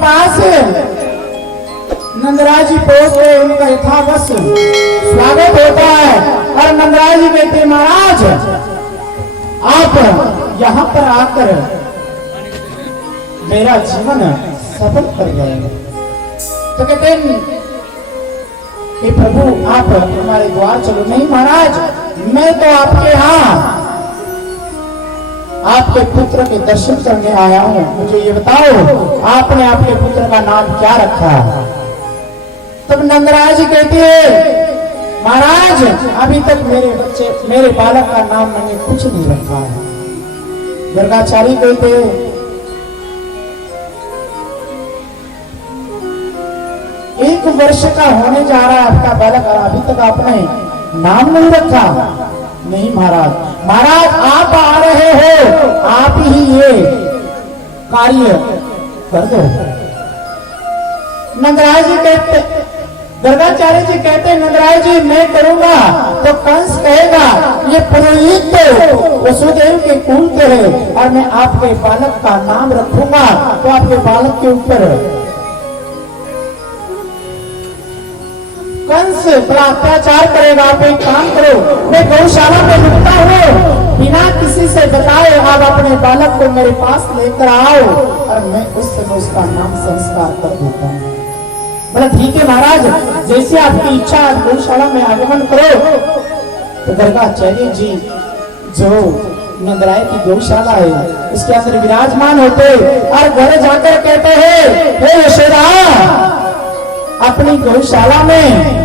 पास नंदराज जी पहुंचते, उनका यथावश स्वागत होता है और नंदराज जी कहते महाराज आप यहाँ पर आकर मेरा जीवन सफल कर गए। तो कहते कि प्रभु आप हमारे द्वार चलो। नहीं महाराज, मैं तो आपके यहाँ आपके पुत्र के दर्शन करने आया हूं। मुझे ये बताओ आपने आपके पुत्र का नाम क्या रखा? तब नंदराज जी कहते हैं महाराज अभी तक मेरे बालक का नाम मैंने कुछ नहीं रखा है। गर्गाचारी कहते एक वर्ष का होने जा रहा है आपका बालक और अभी तक आपने नाम नहीं रखा। नहीं महाराज, महाराज आप आ रहे हो, आप ही ये कार्य कर दो। नंदराज जी कहते, गर्गाचार्य जी कहते नंदराज जी मैं करूंगा तो कंस कहेगा ये पुरोहित तो वसुदेव के कुल के है और मैं आपके बालक का नाम रखूंगा तो आपके बालक के ऊपर कंस बड़ा अत्याचार करेगा। आप एक काम करो, मैं गौशाला में रुकता हूँ, बिना किसी से बताए आप अपने बालक को मेरे पास लेकर आओ और मैं उस समय उसका नाम संस्कार कर देता हूँ। बोला ठीक है महाराज, जैसे आपकी इच्छा, गौशाला में आगमन करो। तो गर्गाचार्य जी जो नंदराय की गौशाला है उसके अंदर विराजमान होते और घर जाकर कहते हैं हे यशोदा, अपनी गौशाला में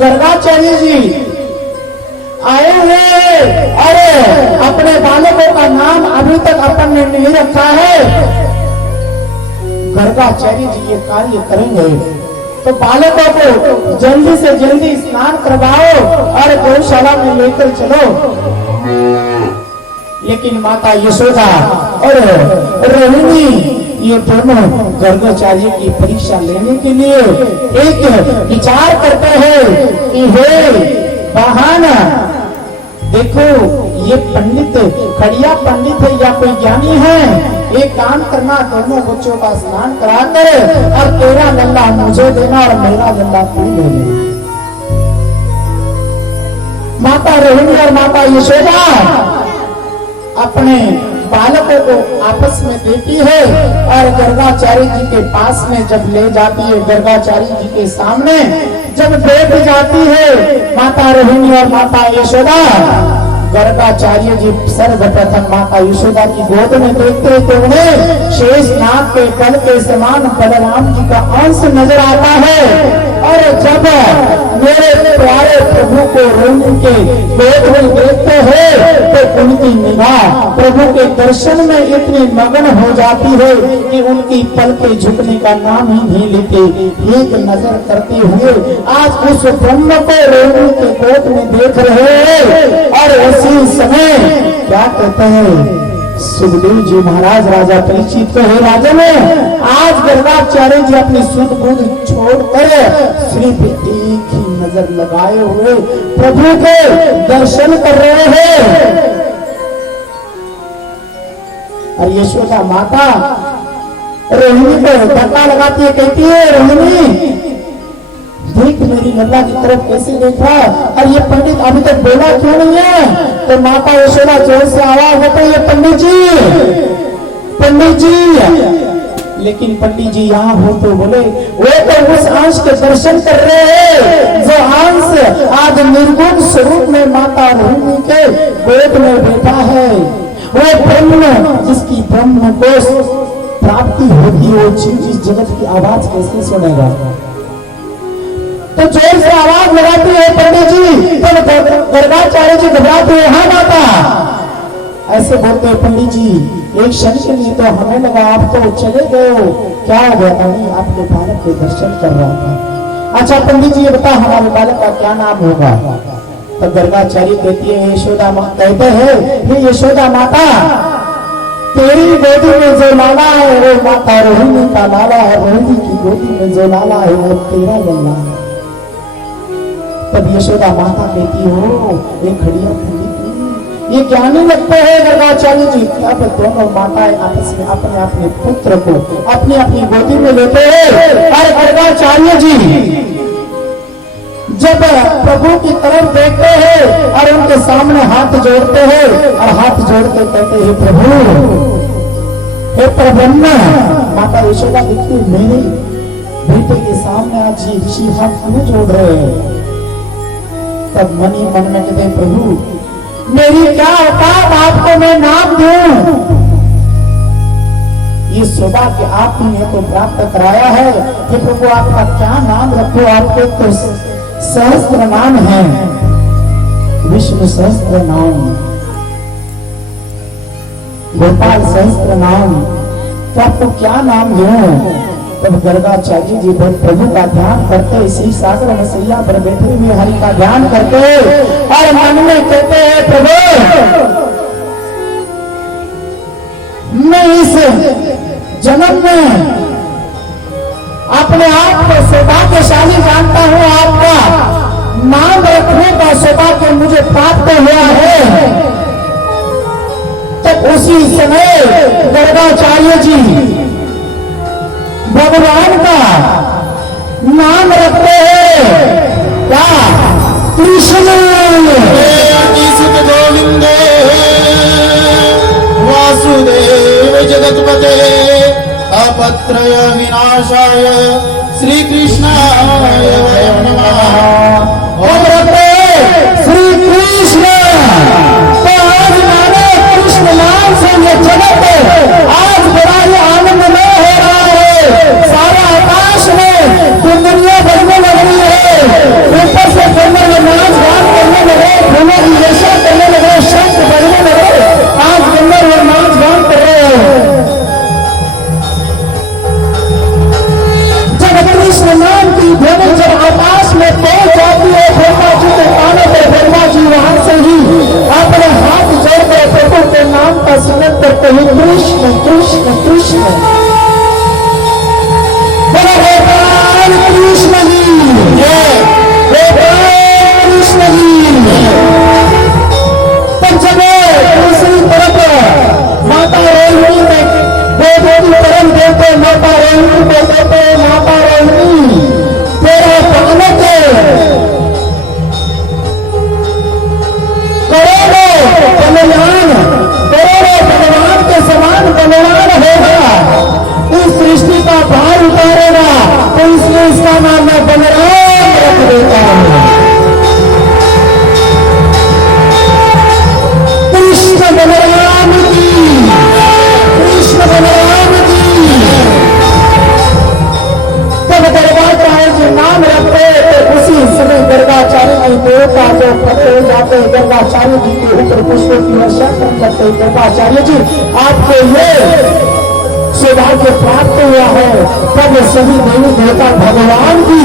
गर्गाचार्य जी आए हुए और अपने बालकों का नाम अभी तक अपन ने नहीं रखा है। गर्गाचार्य जी ये कार्य करेंगे तो बालकों को जल्दी से जल्दी स्नान करवाओ और गौशाला में लेकर चलो। लेकिन माता यशोदा और रोहिणी ये दोनों गर्गाचार्य की परीक्षा लेने के लिए एक विचार करते हैं कि हे बहाना, देखो ये पंडित खड़िया पंडित है या कोई ज्ञानी है, एक काम करना दोनों बच्चों का स्नान करा कर और तेरा लल्ला मुझे देना और मेरा लल्ला तू ले लेना। माता रोहिणी और माता यशोदा अपने बालकों को आपस में देती है और गर्गाचार्य जी के पास में जब ले जाती है, गर्गाचार्य जी के सामने जब बैठ जाती है माता रोहिणी और माता यशोदा, गर्गाचार्य जी सर्वप्रथम माता यशोदा की गोद में देखते तो उन्हें शेष नाग के कल के समान बलराम जी का अंश नजर आता है। और जब मेरे प्यारे प्रभु को रोहिणी के गोद में देखते हैं तो उनकी निगाह प्रभु के दर्शन में इतनी मगन हो जाती है कि उनकी पलकें झुकने का नाम ही नहीं लेते। एक नजर करते हुए आज उस ब्रह्म को रोहिणी के गोद में देख रहे हैं और उसी समय क्या कहते हैं सुखदेव जी महाराज राजा परीक्षित को हे राजन, आज गर्गाचार्य जी अपनी सुध बुध छोड़कर सिर्फ एक ही नजर लगाए हुए प्रभु के दर्शन कर रहे हैं। और यशोदा माता रोहिणी को धक्का लगाती है, कहती है रोहिणी देख मेरी लल्ला की तरफ कैसे देखा और ये पंडित अभी तक बोला क्यों नहीं है? तो माता यशोदा जोर से आवाज होती है पंडित जी। लेकिन पंडित जी यहाँ हो तो बोले वो तो उस अंश के दर्शन कर रहे हैं जो अंश आज निर्गुण स्वरूप में माता रोहिणी के गोद में बैठा है। वो ब्रह्म जिसकी ब्रह्म को प्राप्ति होती है, वो जिस जगत की आवाज कैसे सुनेगा? तो जोर से आवाज लगाती है पंडित जी, तो गर्गाचार्य जी घबराते हैं, हाँ माता ऐसे बोलते हैं पंडित जी एक क्षण के लिए तो हमें लगा आप तो चले गए हो, क्या हो गया? नहीं आपके बालक के दर्शन कर रहा था। अच्छा पंडित जी ये बता हमारे बालक का क्या नाम होगा? तब गर्गाचार्य कहती है यशोदा कहते हैं हे यशोदा माता, तेरी गोदी में जो लाला है वो माता रोहिणी का लाला है, रोहिणी की गोदी में जो लाला है वो तेरा लल्ला है। तब यशोदा माता कहती हो एक खड़िया पंडित ये ज्ञानी लगते हैं गर्गाचार्य जी। अब दोनों माताएं आपस में अपने अपने पुत्र को अपनी अपनी गोदी में लेते हैं और गर्गाचार्य जी जब प्रभु की तरफ देखते हैं और उनके सामने हाथ जोड़ते हैं और हाथ जोड़ के कहते हैं प्रभु, हे प्रबन्ना। माता यशोदा देखती मेरे बेटे के सामने आज जी ऋषि हाथ क्यों जोड़ रहे हैं। तब मन ही मन में कहते प्रभु मेरी क्या औकात आपको मैं नाम दूं। ये सौभाग्य आपने मेरे को प्राप्त कराया है कि प्रभु आपका क्या नाम रखो। आपके तो सहस्त्र नाम है, विष्णु सहस्त्र नाम, गोपाल सहस्त्र नाम, तो आपको क्या नाम दूं। तब गर्गाचार्य जी प्रभु का ध्यान करते, इसी सागर में सैया पर बैठे हुए हरि का ध्यान करते और मन में कहते हैं प्रभु मैं इस जन्म में अपने आप को सौभाग्यशाली जानता हूं। आपका नाम रखने का सौभाग्य मुझे प्राप्त हुआ है। तब उसी समय गर्गाचार्य जी भगवान का नाम रखते हैं क्या, कृष्ण गोविंद वासुदेव जगतपते अपत्रय विनाशाय श्री कृष्णाय वयं नमः। ओम रखते श्री कृष्ण। तो आज माने कृष्ण नाम से ये जगत आज बड़ा ही आनंदमय हो रहा है। सारा आकाश में दुनिया बढ़ने लग रही है, ऊपर से कमर में नाच गान करने लगे, फूलों की वर्षा करने लगे, शब्द बढ़ने लगे। आज कमर में नाच गान कर रहे हैं। जब कृष्ण नाम की ध्वनि जब आकाश में पहुंच जाती है, ब्रह्मा जी के कानों पर ब्रह्मा जी वहां से ही अपने हाथ जोड़कर प्रभु के नाम का स्मरण करते हैं कृष्ण कृष्ण कृष्ण। गोपाल कृष्ण जी, गोपाल कृष्ण जी। तब जब दूसरी तरफ माता रोहिणी में गोदी परम देवते माता रोहिणी को कहते माता रोहिणी तेरा पालक करोड़ों बलवान के समान बलवान होगा, इस सृष्टि का भार उतारेगा, तो इसलिए इसका नाम मैं बलराम रख देता हूं। कृष्ण बलराम की, कृष्ण बलराम की। जब गर्गाचार्य जी नाम रखते तो उसी समय गर्गाचार्य जी देवता जो खड़े हो जाते, गर्गाचार्य जी के ऊपर पुष्पों की वर्षा करते। गर्गाचार्य जी आपको ये सौभाग्य प्राप्त हुआ है। तब सभी देवी देवता भगवान की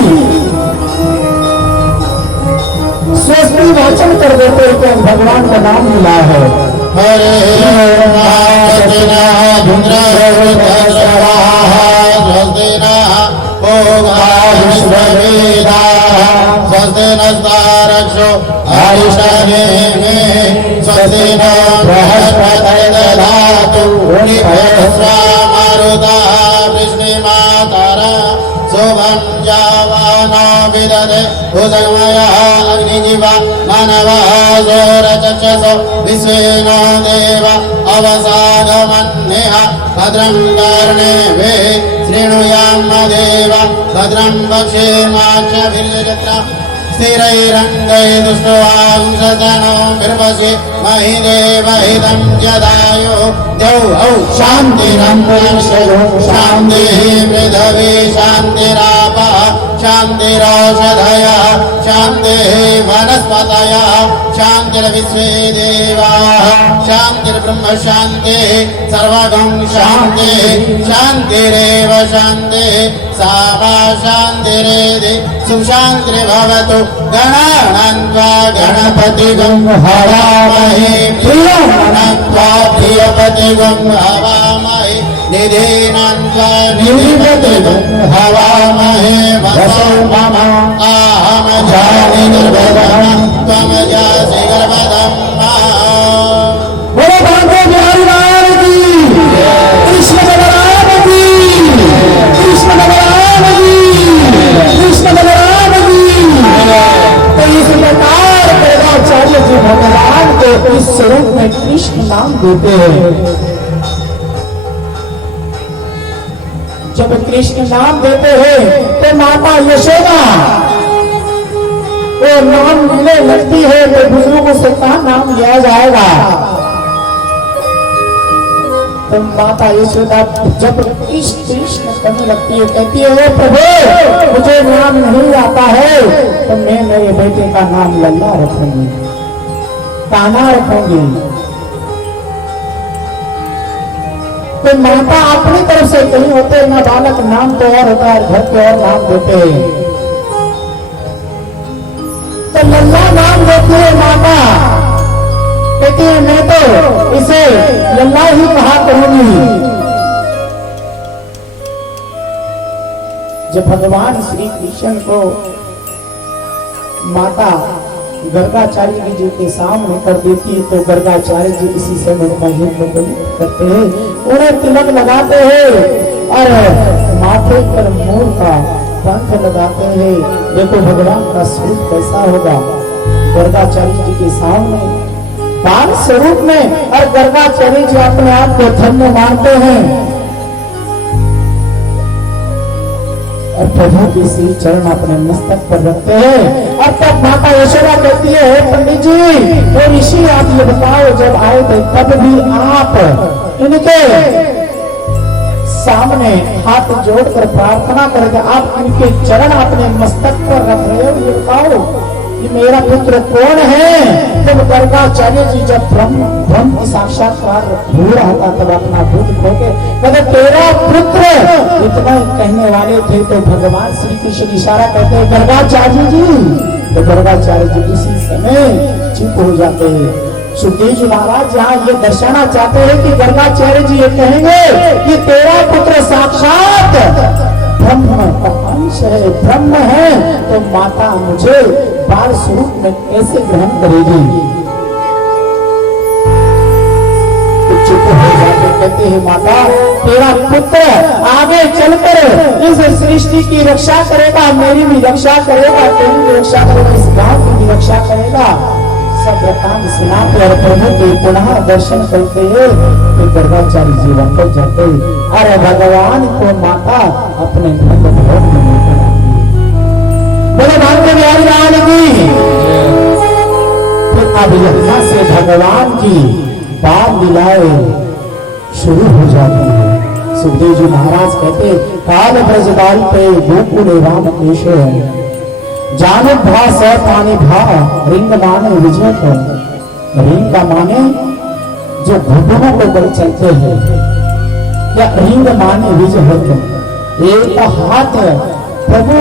स्वस्ति वाचन कर देते हैं कि भगवान का नाम मिला है। हरे स्वस्ति नस्तारक्षो आयुषामेमे स्वस्ति न बृहस्पतिर्दधातु मारुता वृष्णिमातरा शुभं जावानो विदधे भुजगमयः अग्निजीवा मानवः सौरचक्षसो विश्वेनो देव अवसागमन्यः भद्रं कर्णेभिः शृणुयाम देव भद्रं वक्षेमाक्षभिर्यजत्रा स्थिरैरङ्गैः दुष्टवांसजनो बिर्वसि महि देवहितं जदायो द्यौः शान्तिरन्तरिक्षं शान्तिः पृथिवी शान्तिरापः शान्तिरौषधयः शान्तिः वनस्पतयः शान्तिर्विश्वे देवाः शान्तिर्ब्रह्म शान्तिः सर्वगं शान्तिः शान्तिरेव शान्तिः सा वा शान्तिरेधि सुशान्तिर्भवतु गणानान्त्वा गणपतिगं हवामहे प्रियमनन्त्वा प्रियपतिगं हवामहे निधीनान्त्वा निधिपतिगं हवामहे वसो मम अहं जानि गर्भधनं त्वं जासि गर्भधं देते हैं। जब कृष्ण नाम देते हैं तो माता यशोदा वो नाम लेने लगती है तो बुजुर्गों से कहा नाम लिया जाएगा। तो माता यशोदा जब कृष्ण करने लगती है, कहती है प्रभु मुझे नाम नहीं आता है तो मैं मेरे बेटे का नाम लल्ला रखूंगी, कान्हा रखूंगी। तो माता अपनी तरफ से कहीं होते ना बालक नाम तो और होता है, घर के और नाम देते हैं, तो लल्ला नाम देती है माता, कहती है मैं तो इसे लल्ला ही कहा करूंगी। जब भगवान श्री कृष्ण को माता गर्गाचार्य जी के सामने कर देती है तो गर्गाचार्य जी इसी समय करते हैं, उन्हें तिलक लगाते हैं और माथे पर मोर का पंख लगाते हैं। देखो भगवान का स्वरूप कैसा होगा गर्गाचार्य जी के सामने बाल स्वरूप में, और गर्गाचार्य जी अपने आप को धन्य मानते हैं और प्रभु के श्री चरण अपने मस्तक पर रखते हैं। और तब माता यशोदा कहती है पंडित जी तो ऋषि आप ये बताओ जब आए थे तब भी आप इनके सामने हाथ जोड़कर प्रार्थना करके आप इनके चरण अपने मस्तक पर रख रहे हो, ये बताओ कि मेरा पुत्र कौन है। तब गर्गाचार्य जी जब ब्रह्म की साक्षात्कार हो रहा था तब अपना भूत खो के कहते तेरा पुत्र, इतना कहने वाले थे तो भगवान श्री कृष्ण इशारा कहते हैं गर्गाचार्य जी, तो गर्गाचार्य जी इसी समय चुप हो जाते हैं। सुखदेव जी महाराज यहाँ ये दर्शाना चाहते हैं कि गर्गाचार्य जी ये कहेंगे कि तेरा पुत्र साक्षात ब्रह्म का अंश है, ब्रह्म है, तो माता मुझे बाल स्वरूप में कैसे ग्रहण करेगी। तो चुप हो जाते कहते हैं माता तेरा पुत्र आगे चलकर इस सृष्टि की रक्षा करेगा, मेरी भी रक्षा करेगा, तेरी भी रक्षा करेगा, इस गांव की भी रक्षा करेगा। सब वृतांत सुनाते और प्रभु के पुनः दर्शन करते हैं तो गर्गाचार्य जी वापस जाते और भगवान को माता अपने घर में बोले भाग्य बिहारी लाल की। फिर अब यहाँ से भगवान की बाल लीलाएं शुरू हो जाती है। सुखदेव जी महाराज कहते काल ब्रजबाल पे गोकुल राम केशव जानो भा स पानी भा रिंग माने विजय को। रिंग का माने जो घुटनों को बल चलते हैं, या रिंग माने विजय होते। एक हाथ प्रभु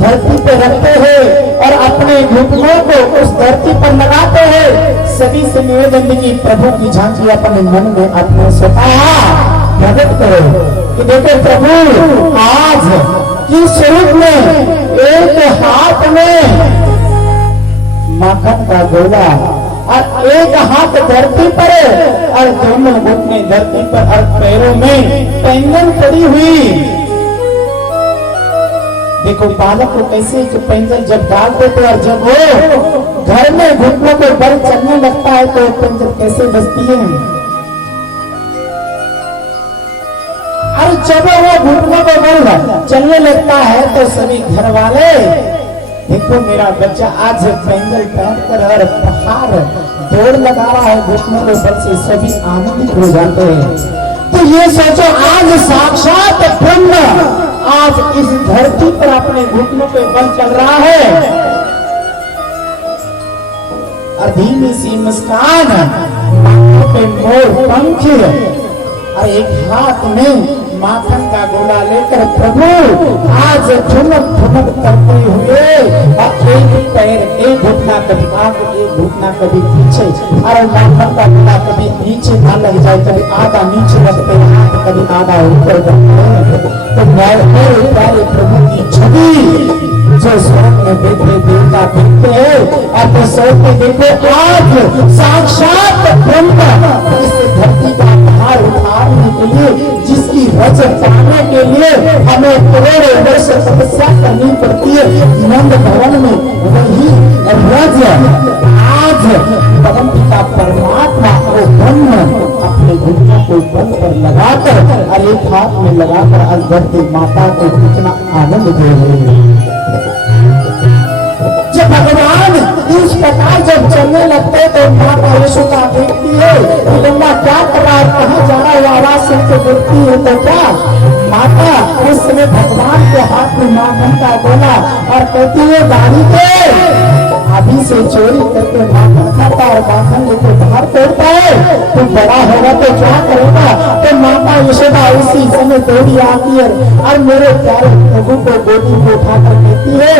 धरती पे रखते हैं और अपने घुटनों को उस धरती पर लगाते हैं। सभी से निवेदन की प्रभु की झांकी अपने मन में अपने स्वतः प्रकट करो कि देखो प्रभु आज किस स्वरूप में एक हाथ में माखन का गोला और एक हाथ धरती पर और दोनों घुटने धरती पर और पैरों में पैंजन पड़ी हुई। देखो बालक को कैसे जो पैंजन जब डाल देते और जब वो घर में घुटनों को बल चलने लगता है तो पैंजन कैसे बजती है। और जब वो घुटनों को बल चलने लगता है तो सभी घर वाले देखो मेरा बच्चा आज पैंजल पहनकर और पहाड़ दौड़ लगा रहा है घुटनों के बल से, सभी आनंदित हो जाते हैं। तो ये सोचो आज साक्षात ब्रह्म आज इस धरती पर अपने घुटनों पे बल चल रहा है और धीमी सी मुस्कान, माथों पे मोर पंख और एक हाथ में माखन का गोला लेकर प्रभु आज ठुमक ठुमक करते हुए और एक पैर एक घुटना कभी आगे एक घुटना कभी पीछे और माखन का गोला कभी नीचे ना लग जाए, कभी आधा नीचे लगते हैं कभी आधा ऊपर करते हैं। तो मेरे प्यारे प्रभु की छवि जो स्वर्ग में बैठे देवता दिखते हैं और तो स्वर्ग में देखो आज साक्षात ब्रह्म इस धरती का भार उठाने के लिए जिसकी रज पाने के लिए हमें करोड़ों वर्ष तपस्या करनी पड़ती है नंद भवन में, वही रज आज परम पिता परमात्मा वो ब्रह्म अपने घुटनों को बल पर लगाकर और एक हाथ में लगाकर आज धरती माता को कितना आनंद दे रहे हैं। जब भगवान इस प्रकार जब चलने लगते तो माता यशोदा देखती है कि गंगा क्या कर रहा है, कहाँ जा रहा है, आवाज सुनते देखती है तो क्या माता उस समय भगवान के हाथ में मां गंगा बोला और कहती है गाड़ी के अभी से चोरी करके माखन खाता और माखन लेके बाहर तोड़ता है, तो बड़ा होगा तो क्या करेगा। तो माता यशोदा उसी समय दौड़ी आती है और मेरे प्यारे प्रभु को गोदी में उठाकर कहती है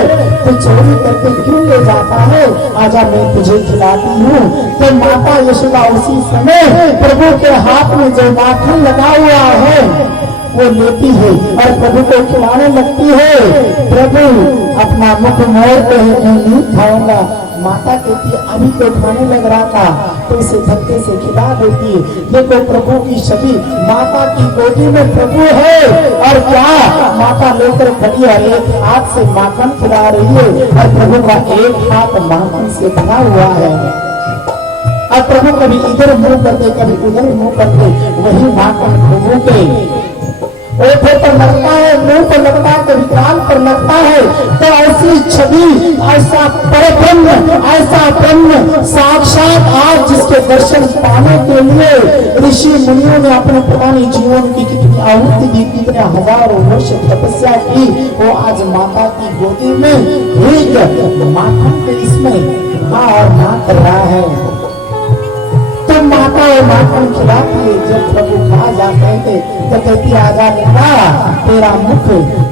तू चोरी करके क्यों ले जाता है, आजा मैं तुझे खिलाती हूँ। तो माता यशोदा उसी समय प्रभु के हाथ में जो माखन लगा हुआ है वो लेती है और प्रभु को खिलाने लगती है। प्रभु अपना मुख मोड़ते हैं, मैं नहीं खाऊंगा। माता कहती है अभी तो खाने लग रहा था, तो इसे धक्के से खिला देती है। देखो प्रभु की छवि, माता की गोदी में प्रभु है और क्या माता लेकर खड़ी है, एक हाथ से माखन खिला रही है और प्रभु का एक हाथ माखन से भरा हुआ है। और प्रभु कभी इधर मुंह करते कभी उधर मुंह करते, वही माखन प्रभु के ओठों पर लगता है, मुंह पर लगता है, कभी कान पर लगता है। तो ऐसी छवि, ऐसा परब्रह्म, ऐसा ब्रह्म साक्षात आज जिसके दर्शन पाने के लिए ऋषि मुनियों ने अपने पुरानी जीवन की कितनी आहुति दी, कितने हजारों वर्ष तपस्या की, वो आज माता की गोदी में एक माखन के इसमें हाँ और ना कर रहा है। तो माता और माखन खिलाती है। जब प्रभु खा जाते थे तो कहती आजा बेटा तेरा मुख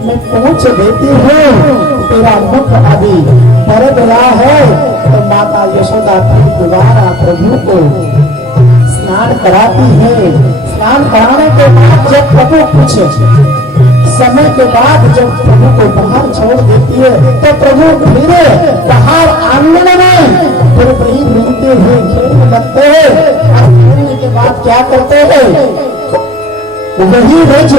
मैं पहुंच देती हूँ, तेरा मुख अभी भर गया है। तो माता यशोदा फिर दोबारा प्रभु को स्नान कराती है। स्नान कराने के बाद जब प्रभु कुछ समय के बाद जब प्रभु को बाहर छोड़ देती है तो प्रभु फिर बाहर आंगन में फिर वही घूमते हुए खेलने लगते हैं। और खेलने के बाद क्या करते हैं, वही रज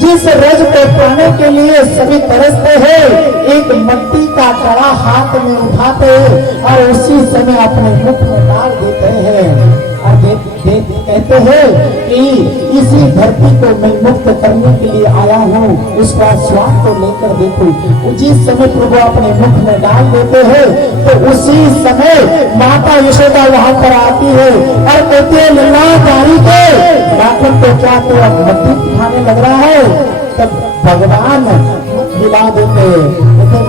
जिस रज को पाने के लिए सभी तरसते हैं, एक मिट्टी का कड़ा हाथ में उठाते हैं और उसी समय अपने मुख में डाल देते हैं और कहते हैं कि इसी धरती को मैं मुक्त करने के लिए आया हूँ, उसका स्वाद को लेकर देखो। जिस समय प्रभु अपने मुख में डाल देते हैं तो उसी समय माता यशोदा वहां पर आती है और कहती है लल्ला तारी के माखन को क्या तो अब मट्टी खाने लग रहा है। तब भगवान मिला देते हैं,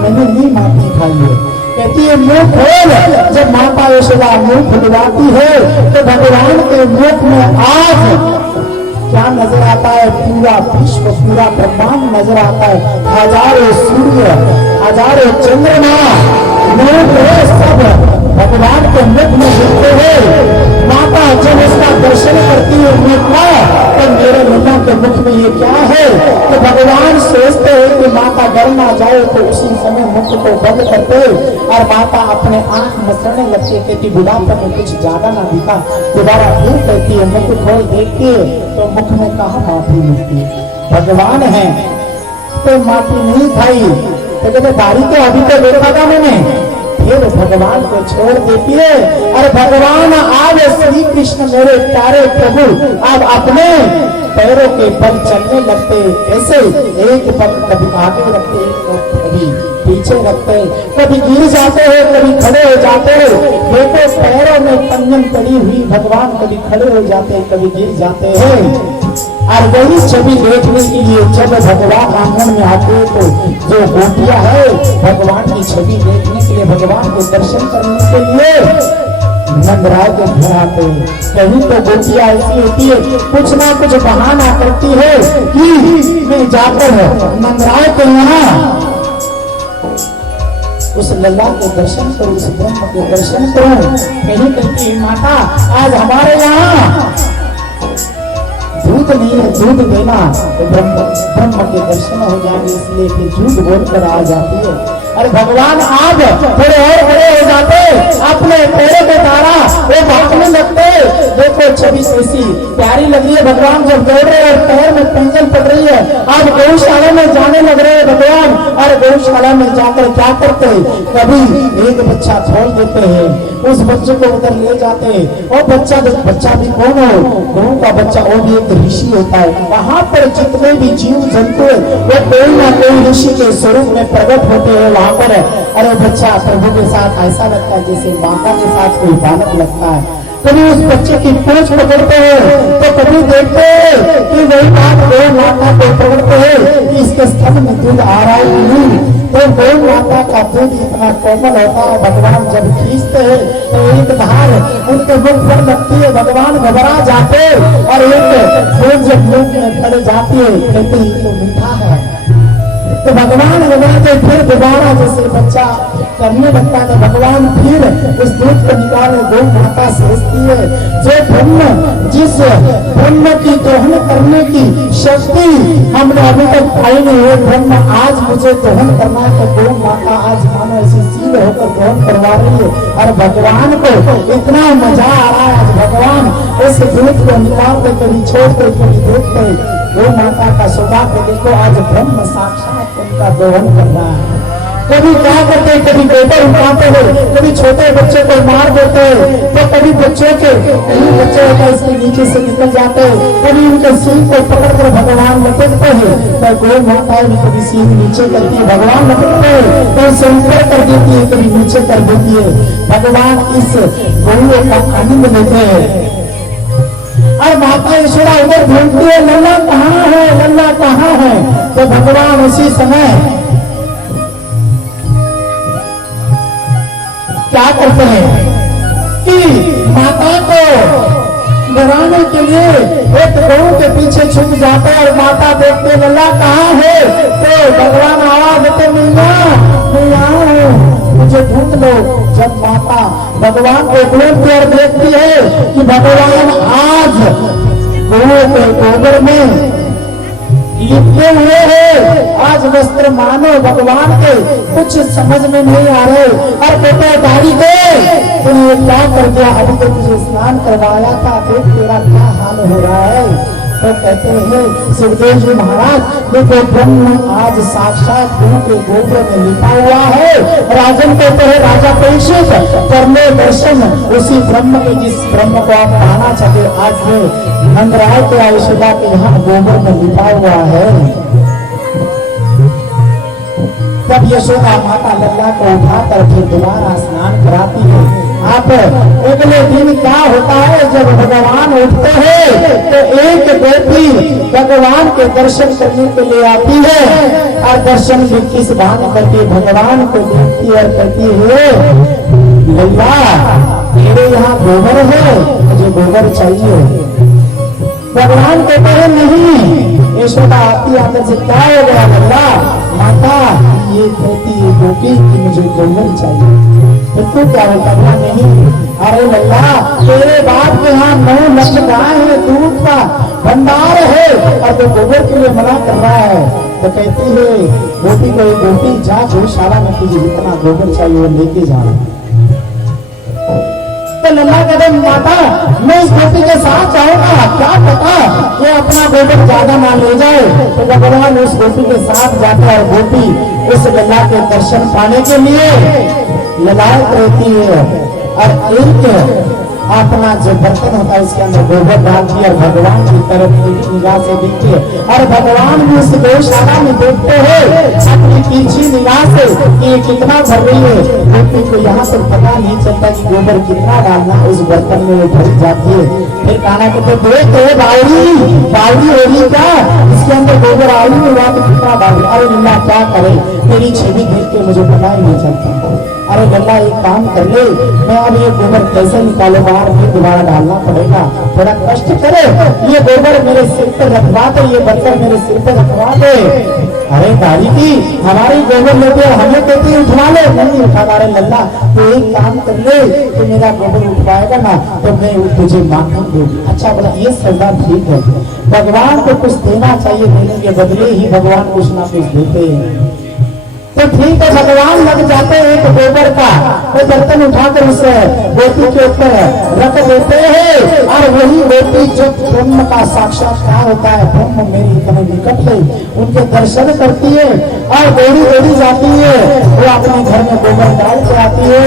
मैंने नहीं माटी खाई है। कहती है मुंह खोल। जब माता यशोदा मुंह खुलवाती है तो भगवान के मुख में आज क्या नजर आता है, पूरा विश्व, पूरा ब्रह्मांड नजर आता है। हजारों सूर्य, हजारों चंद्रमा मुख सब भगवान के मुख में दिखते हैं। माता जब उसका दर्शन करती है मुख का तो मेरे लल्ला के मुख में ये क्या है। तो भगवान सोचते हैं कि माता डर ना जाए तो उसी समय मुख को बंद करते और माता अपने आंख मसलने लगती है कि बुढ़ापन में कुछ ज्यादा ना दिखा। दोबारा फिर कहती है मुख खोल देखती है तो मुख में कहा माफी मिलती है। भगवान है तो माफी नहीं खाई तो कहते दाढ़ी तो अभी तो देखा था मैंने। फिर भगवान को छोड़ देती है और भगवान आज श्री कृष्ण मेरे प्यारे प्रभु अब अपने पैरों के बल चलने लगते। ऐसे एक पग कभी आगे रखते कभी पीछे रखते, कभी गिर जाते हैं कभी खड़े हो जाते हैं। देखो पैरों में कंगन पड़ी हुई भगवान कभी खड़े हो जाते हैं कभी गिर जाते हैं। और वही छवि देखने के लिए जब भगवान आंगन में आते हैं तो जो गोपियां है भगवान की छवि देखने के लिए, भगवान के दर्शन करने के लिए नंदराय के घर आते हैं। कहीं तो गोपियां ऐसी होती है कुछ ना कुछ बहाना करती है कि मैं जाकर नंदराय के यहाँ उस लल्ला के दर्शन करूं, उस ब्रह्म के दर्शन करूं। कहीं कहती है माता आज हमारे यहाँ दूध नहीं है, दूध देना तो ब्रह्म के दर्शन हो जाएंगे, इसलिए फिर झूठ बोलकर आ जाती है। अरे भगवान आज थोड़े और बड़े हो जाते, अपने पैरों के द्वारा वो भागने लगते। देखो छवि कैसी प्यारी लग रही है। भगवान जब दौड़ रहे और पैर में पेंजन पड़ रही है, आज गौशाला में जाने लग रहे हैं भगवान और गौशाला में जाकर क्या करते, कभी एक बच्चा छोड़ देते हैं, उस बच्चे को उधर ले जाते हैं। और बच्चा भी कौन हो, गौ का बच्चा, वो भी एक ऋषि होता है। वहां पर जितने भी जीव जंतु है वो कोई ना कोई ऋषि के स्वरूप में प्रकट होते हैं वहां पर। अरे बच्चा प्रभु के साथ ऐसा लगता है जैसे माता के साथ कोई बालक लगता है। कभी उस बच्चे की पूंछ पकड़ते हैं तो कभी देखते हैं कि वही बात गौ माता को पकड़ते हैं कि इसके स्तन में दूध आ रहा है कि नहीं। तो गौ माता का दूध इतना कोमल होता है, भगवान जब खींचते हैं तो एक धार उनके मुख पर लगती है, भगवान घबरा जाते और एक फूल जब मुख में पड़ जाती है कहते ही तो मीठा है। तो भगवान घबराते फिर दोबारा जैसे बच्चा करने लगता है, भगवान फिर उस दूध को निकाले, गौ माता सोचती है जो ब्रह्म, जिस ब्रह्म की दोहन करने की शक्ति हमने अभी तक पाई नहीं है, ब्रह्म आज मुझे दोहन करना है। तो गौ माता आज मानो ऐसी सील होकर दोहन करवा रही है और भगवान को इतना मजा आ रहा है। आज भगवान उस दूध को निकालते, कभी छोड़ते, कभी देखते। गौ माता का सौभाग्य देखो, आज ब्रह्म साक्षात उनका दोहन कर रहा है। कभी क्या करते, कभी गोबर उठाते हैं, कभी छोटे बच्चे को मार देते हैं, तो कभी बच्चों के बच्चे होता है इसके नीचे से निकल जाते हैं, कभी उनके सींग को पकड़कर भगवान लपेटते हैं। तो गौ माता भी कभी सींग नीचे करती है, भगवान लपेटते हैं तो उसे ऊपर कर देती है, कभी नीचे कर देती है। भगवान इस गौ का आनंद लेते हैं। और माता यशोदा उधर ढूंढती है, लल्ला कहाँ है, लल्ला कहाँ है। तो भगवान उसी समय क्या करते हैं कि माता को डराने के लिए एक गौ के पीछे छुप जाते हैं और माता देखते लल्ला कहाँ है। तो भगवान आवाज देते, मैया मैं आऊं, मुझे ढूंढ लो। जब माता भगवान को ढूंढती और देखती है कि भगवान आज गौ के गोबर में लिपटे हुए हैं, आज वस्त्र मानो भगवान के कुछ समझ में नहीं आ रहे। और बेटा गाड़ी दे, तूने क्या कर दिया, अभी तो तुझे स्नान करवाया था, देख तेरा क्या हाल हो रहा है। तो कहते हैं सुखदेव जी महाराज, देखो ब्रह्म आज साक्षात गौ के गोबर में लिपा हुआ है। राजन कहते हैं राजा परीक्षित, कर लो दर्शन उसी ब्रह्म के जिस ब्रह्म को आप पाना चाहते। आज में नंदराय के यशोदा के यहाँ गोबर में लिपा हुआ है। तब यशोदा माता लल्ला को उठाकर फिर दोबारा स्नान कराती है। आप अगले दिन क्या होता है, जब भगवान उठते हैं तो एक गोपी भगवान के दर्शन करने के लिए आती है और दर्शन भी किस बात करके भगवान को देखती है और कहती है, लल्ला मेरे यहाँ गोबर है, मुझे गोबर चाहिए। भगवान कहते हैं नहीं। यशोदा आती आकर से क्या हो गया लल्ला, माता ये कहती है गोपी कि मुझे गोबर चाहिए। तो क्या होता है, नहीं अरे लल्ला तेरे बाप के यहाँ 9 लक्ष गाय है, दूध का भंडार है और तो गोबर के लिए मना कर रहा है। तो कहती है गोपी को, गोपी जा गौशाला में तुझे जितना गोबर चाहिए वो लेके जा। तो लल्ला कहते माता मैं इस गोपी के साथ जाऊंगा, क्या पता ये अपना गोबर ज्यादा ना ले जाए। तो भगवान उस गोपी के साथ जाता है और गोपी उस लल्ला के दर्शन पाने के लिए ललायत रहती है और एक अपना जो बर्तन होता है उसके अंदर गोबर डालती है और भगवान की तरफ निगाह से देखती है। और भगवान भी उस गौशाला में देखते हैं अपनी तिरछी निगाह से कि ये कितना भर रही है। गोपी को यहाँ से पता नहीं चलता कि गोबर कितना डालना उस बर्तन में वो भरी जाती है। फिर काना को तो देख बावड़ी हो रही क्या, इसके अंदर गोबर आई नहीं हुआ तो कितना डाल। अरे लल्ला क्या करे, तेरी छवि देख के मुझे पता ही नहीं चलता। अरे लल्ला एक काम कर ले, मैं अब ये गोबर कैसे निकाले, बाहर फिर दोबारा डालना पड़ेगा, थोड़ा कष्ट करे, ये गोबर मेरे सिर पर रखवा दे, ये बर्तन मेरे सिर पर रखवा दे। अरे दादी की हमारी गोबर लेते हमें कहती है उठवा ले, नहीं उठा। अरे लल्ला तो एक काम कर ले, तो मेरा गोबर उठवाएगा ना तो मैं तुझे माखन दूंगी। अच्छा बोला ये सौदा ठीक है, भगवान को कुछ देना चाहिए, देने के बदले ही भगवान कुछ ना कुछ देते हैं। तो ठीक है, भगवान लग जाते हैं एक गोबर का वो बर्तन उठाकर उस बेटी के ऊपर रख देते हैं, और वही बेटी जब ब्रह्म का साक्षात्कार होता है, ब्रह्म मेरी इतने निकट है, उनके दर्शन करती है और दौड़ी दौड़ी जाती है, वो अपने घर में गोबर डाल के आती है,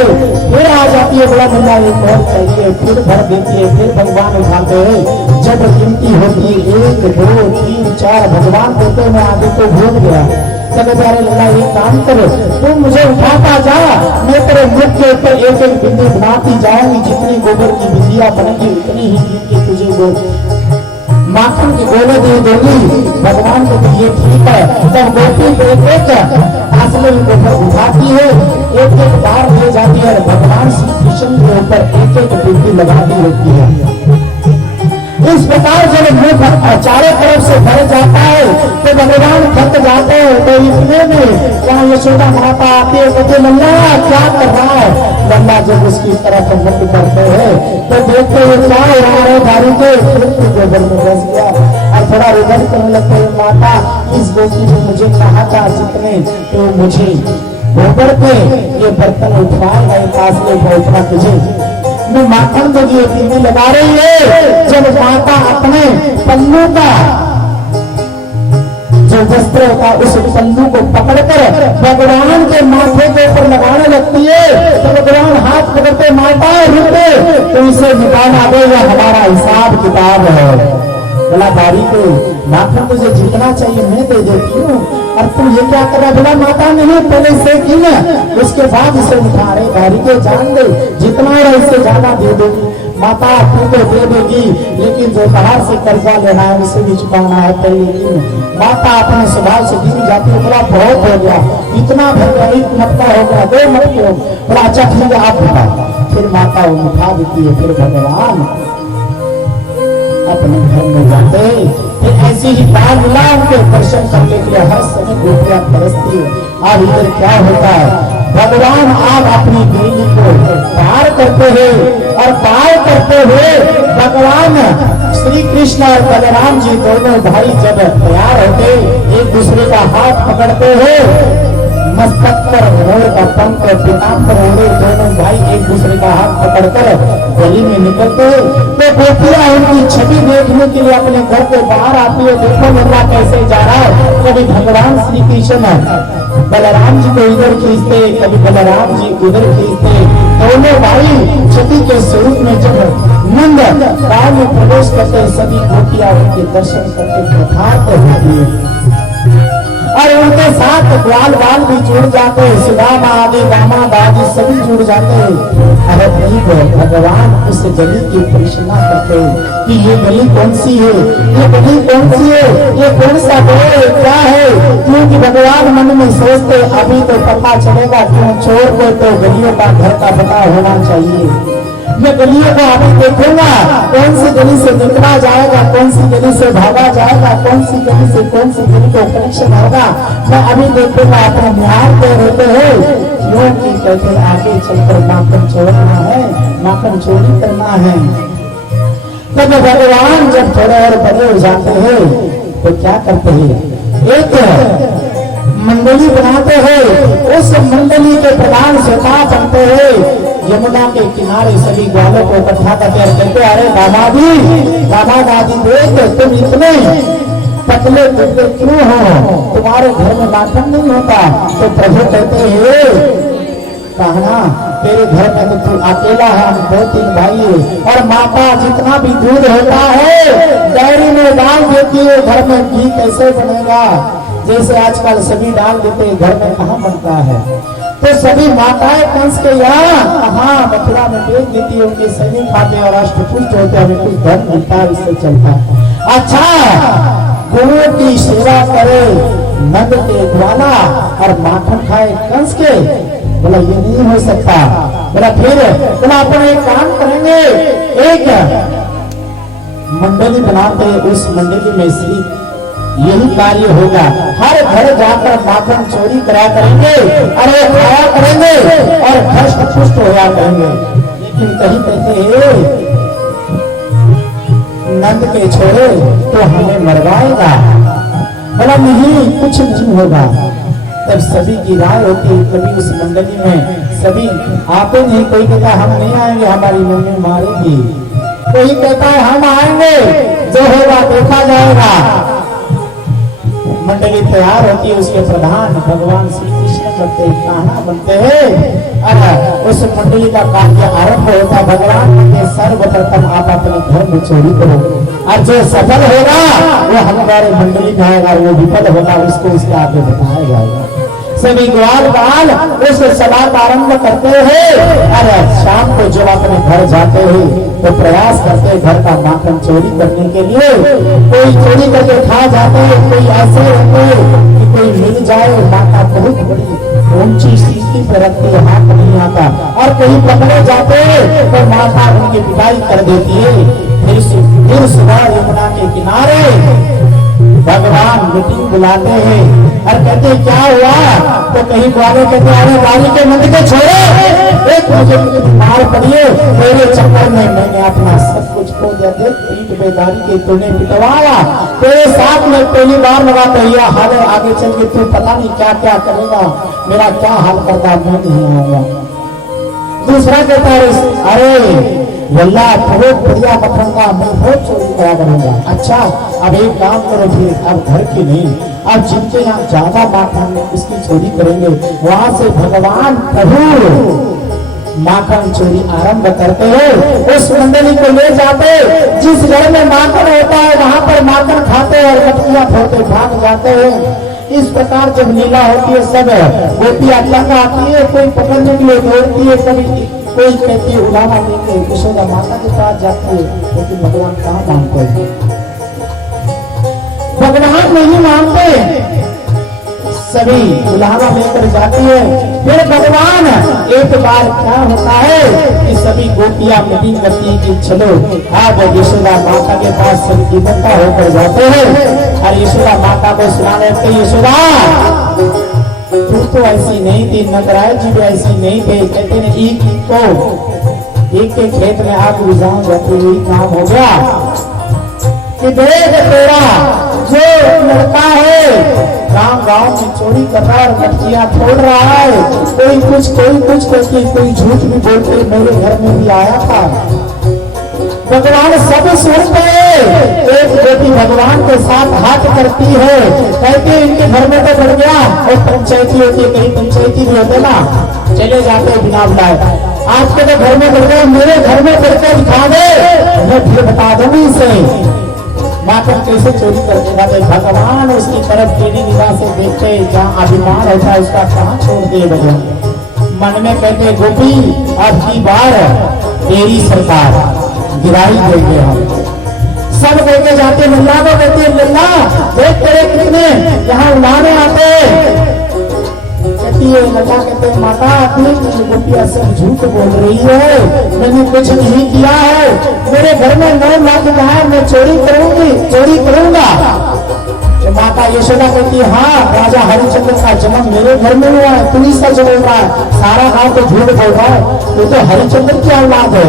फिर आ जाती है, बोला मुझे एक और चाहिए, फिर भर देती है, फिर भगवान उठाते हैं। जब गिनती होती है 1 2 3 4, भगवान देते मैं आगे को भूल गया, चलो प्यारे लल्ला एक काम करो, तू मुझे उठाता जा, मैं तेरे मुख के ऊपर एक एक बिंदी बनाती जाऊंगी, जितनी गोबर की बिंदियां बनेगी उतनी ही गिन के तुझे माखन के गोले दे दूंगी। भगवान को तो ये ठीक है। जब गोपी एक एक फासले में गोबर उठाती है, एक एक बार ले जाती है, भगवान श्री कृष्ण के ऊपर एक एक बिंदी लगाती रहती है। इस प्रकार जब मुख चारों तरफ से भर जाता है तो भगवान थक जाते हैं, तो इतने में वहाँ यशोदा माता आती है, कहते लल्ला क्या कर रहा है। लल्ला जब उसकी तरफ मुख करते हैं तो देखते हुए क्या हो रहा है, दारू के गोबर में घस गया और थोड़ा रिजल्ट करने लगते हैं, माता इस गोपी ने मुझे कहा था जितने तो मुझे गोबर पे ये बर्तन उठवाएगा, फासले को उठवा तुझे मैं माखन को ये बिंदी लगा रही है। जब माता अपने पल्लू का जो वस्त्र होता उस पल्लू को पकड़कर भगवान के माथे के ऊपर लगाने लगती है, तो भगवान हाथ पकड़ते माता रुके, तो इसे निकालना देगा, हमारा हिसाब किताब है। बोला बारी को माखन तुझे जितना चाहिए मैं दे देती हूँ, और तुम ये क्या कर रहा। बोला माता नहीं, पहले से की ना, उसके बाद इसे उठा रहे, बारी को जान दे जितना है इससे ज्यादा दे देगी। माता तू तो दे देगी, लेकिन जो बाहर से कर्जा लेना है उसे भी चुकाना है पहले। माता अपने स्वभाव से गिर जाती है, बोला बहुत हो गया, इतना भर गया, 1 मटका हो गया, 2 मटके हो, बोला अच्छा ठीक है आप उठा। फिर माता वो उठा देती है। फिर भगवान अपने घर में जाते हैं, फिर ऐसी ही बाल मिला उनके दर्शन करने के लिए हर समय गोपियां तरसती है। अब इधर क्या होता है, भगवान आप अपनी बेटी को पार करते हैं, और पार करते हुए भगवान श्री कृष्ण और बलराम जी दोनों भाई जब तैयार होते, एक दूसरे का हाथ पकड़ते हैं, मस्तक पर मोर का पंख पीताम्बर ओढ़े दोनों भाई एक दूसरे का हाथ पकड़कर गली में निकलते हैं। तो गोपियां उनकी छवि देखने के लिए अपने घर के बाहर आती है, देखो लल्ला कैसे जा रहा है। कभी भगवान श्री कृष्ण बलराम जी को इधर खींचते, कभी बलराम जी उधर खींचते, दोनों भाई छठी के स्वरूप में जब नंद गांव में प्रवेश करते, सभी गोपियां उनके दर्शन करके प्रथार्थ होती है, और उनके साथ ग्वाल बाल भी जुड़ जाते हैं, सुदामा आदि दामाद आदि सभी जुड़ जाते हैं। अरे भगवान उस गली की परिचना करते हैं कि ये गली कौन सी है, ये गली कौन सी है, ये कौन सा है, क्या है। क्योंकि भगवान मन में सोचते अभी तो पता चलेगा, क्यों छोड़ दे तो गलियों का घर का पता होना चाहिए। मैं गलियों को अभी देखूंगा, कौन सी गली से निकला जाएगा, कौन सी गली से भागा जाएगा, कौन सी गली से कौन सी गली को कनेक्शन होगा, मैं अभी देखूंगा। अपने बिहार पे रहते हैं, क्योंकि कहते आगे चलकर माखन छोड़ना है, माखन चोरी करना है। तब भगवान जब थोड़े और बड़े हो जाते हैं तो क्या करते हैं, एक मंडली बनाते हैं, उस मंडली के प्रधान स्वतः बनते हैं। यमुना के किनारे सभी ग्वालों को इकट्ठा करके कहते, अरे दादाजी दादाजी देख तुम इतने पतले दुबले क्यों हो, तुम्हारे घर में माखन नहीं होता। तो प्रभु कहते हैं कहना तेरे घर में तो तू अकेला है, हम 2-3 भाई है, और माता जितना भी दूध होता है डेयरी में डाल देती है, घर में घी कैसे बनेगा। जैसे आजकल सभी डाल देते हैं, घर में कहाँ बनता है। तो सभी माताएं कंस के यहाँ कहाँ मथुरा में बेच देती है, उनके सैनिक खाते और राष्ट्रपुष्ट होते, हमें कुछ धन मिलता है, इससे चलता है। अच्छा गुरुओं की सेवा करे नंद के ग्वाला और माखन खाए कंस के, बोला ये नहीं हो सकता। बोला फिर बोला अपन एक काम करेंगे, एक मंडली बनाते हैं, उस मंडली में श्री यही कार्य होगा, हर घर जाकर माखन चोरी करा करेंगे, अरे खाया करेंगे और भ्रष्ट पुष्ट होया करेंगे। लेकिन कहीं कहते हैं नंद के छोड़े तो हमें मरवाएगा। बोला नहीं कुछ नहीं होगा। तब सभी की राय होती है। कभी उस मंडली में सभी आते नहीं, कोई कहता हम नहीं आएंगे, हमारी मम्मी मारेगी, कोई कहता है हम आएंगे, जो होगा देखा जाएगा। मंडली तैयार होती है, उसके प्रधान भगवान श्री कृष्ण बनते हैं, कान्हा बनते हैं। और उस मंडली का कार्य आरंभ होता है। भगवान के सर्वप्रथम आप अपने घर में चोरी करो, और जो सफल होगा वो हमारे मंडली में आएगा, वो विफल होगा उसको उसके आगे बताया जाएगा। सभी ग्वाल बाल उस सभा का आरंभ करते हैं। अरे शाम को जब अपने घर जाते हैं तो प्रयास करते हैं घर का माखन चोरी करने के लिए। कोई चोरी करके खा जाते हैं, कोई ऐसे रहते कि कोई मिल जाए। माता बहुत बड़ी ऊंची स्थिति पर रखती है, हाथ नहीं आता। और कहीं पकड़े जाते तो माता उनकी पिटाई कर देती है। फिर सुबह यमुना के किनारे भगवान मीटिंग बुलाते हैं और कहते हैं क्या हुआ, तो कहीं वाले कहते अरे गाड़ी के मंदिर के छोड़ो, एक मुझे बीमार पड़िए, मेरे चक्कर में मैंने अपना सब कुछ खो दिया। देख पीठ बेदारी के तूने पिटवाया, तेरे साथ में पहली बार लगा तो यह हाल है, आगे चल के तू पता नहीं क्या क्या करेगा, मेरा क्या हाल करता, मैं नहीं आऊंगा। दूसरा कहता है अरे वल्ला बहुत बढ़िया मक्खन का, मैं बहुत चोरी करा करूंगा। अच्छा अब एक काम करो, फिर अब घर की नहीं, अब जिनके यहाँ ज्यादा माखन उसकी चोरी करेंगे, वहां से भगवान प्रभु माखन चोरी आरंभ करते हैं। उस मंडली को ले जाते, जिस घर में माखन होता है वहां पर माखन खाते और मटकियां फोड़ते भाग जाते हैं। इस प्रकार जब लीला होती है, सब गोपियां तंग आती है, कोई पकड़ने के लिए दौड़ती है, कभी कोई कहती है उलामा लेके यशोदा माता के पास जाती है, लेकिन भगवान कहाँ मानते हैं, भगवान नहीं मानते। सभी उलामा लेकर जाती है। फिर भगवान एक बार क्या होता है कि सभी गोपियां मीटिंग करती है कि चलो अब यशोदा माता के पास सभी इकट्ठा होकर जाते हैं और यशोदा माता को सुनाने लगते, यशोदा तू तो ऐसी नहीं थी, नगराय जी भी ऐसी नहीं थे। कहते हैं एक के खेत में आग बुझाऊं जाती हुई काम हो गया कि देख तेरा जो लड़का है गांव में चोरी कर रहा है, मटकियां फोड़ रहा है, कोई कुछ करके कोई झूठ भी बोल के मेरे घर में भी आया था। भगवान सब सुनते हैं। एक बेटी भगवान के साथ हाथ करती है, कहती है इनके घर में तो बढ़ गया, और पंचायती होती है, कहीं पंचायती भी होते ना, चले जाते हैं बिना बुलाए, आपके तो घर में बढ़ गया, मेरे घर में बढ़कर दिखा दे, मैं फिर बता दूंगी इसे माखन कैसे चोरी करते जाते। भगवान उसकी तरफ टेढ़ी निगाह से देखते, जहाँ अभिमान होता है उसका कहाँ छोड़ दिए भगवान। मन में कहते गोपी अब की बार तेरी सरकार गिराई देंगे हम। सब लेके जाते लल्ला को, कहते लल्ला देख तेरे कितने यहाँ उड़ाने आते। कहती है लल्ला, कहते माता गोपिया सब झूठ बोल रही है, मैंने कुछ नहीं किया है, मेरे घर में 9 लाख है, मैं चोरी करूंगा। तो माता यशोदा कहती है हाँ, राजा हरिश्चंद्र का जन्म मेरे घर में हुआ है, तू ही सच बोल रहा है, सारा गांव तो झूठ बोल रहा है, वो तो हरिश्चंद्र की औलाद है।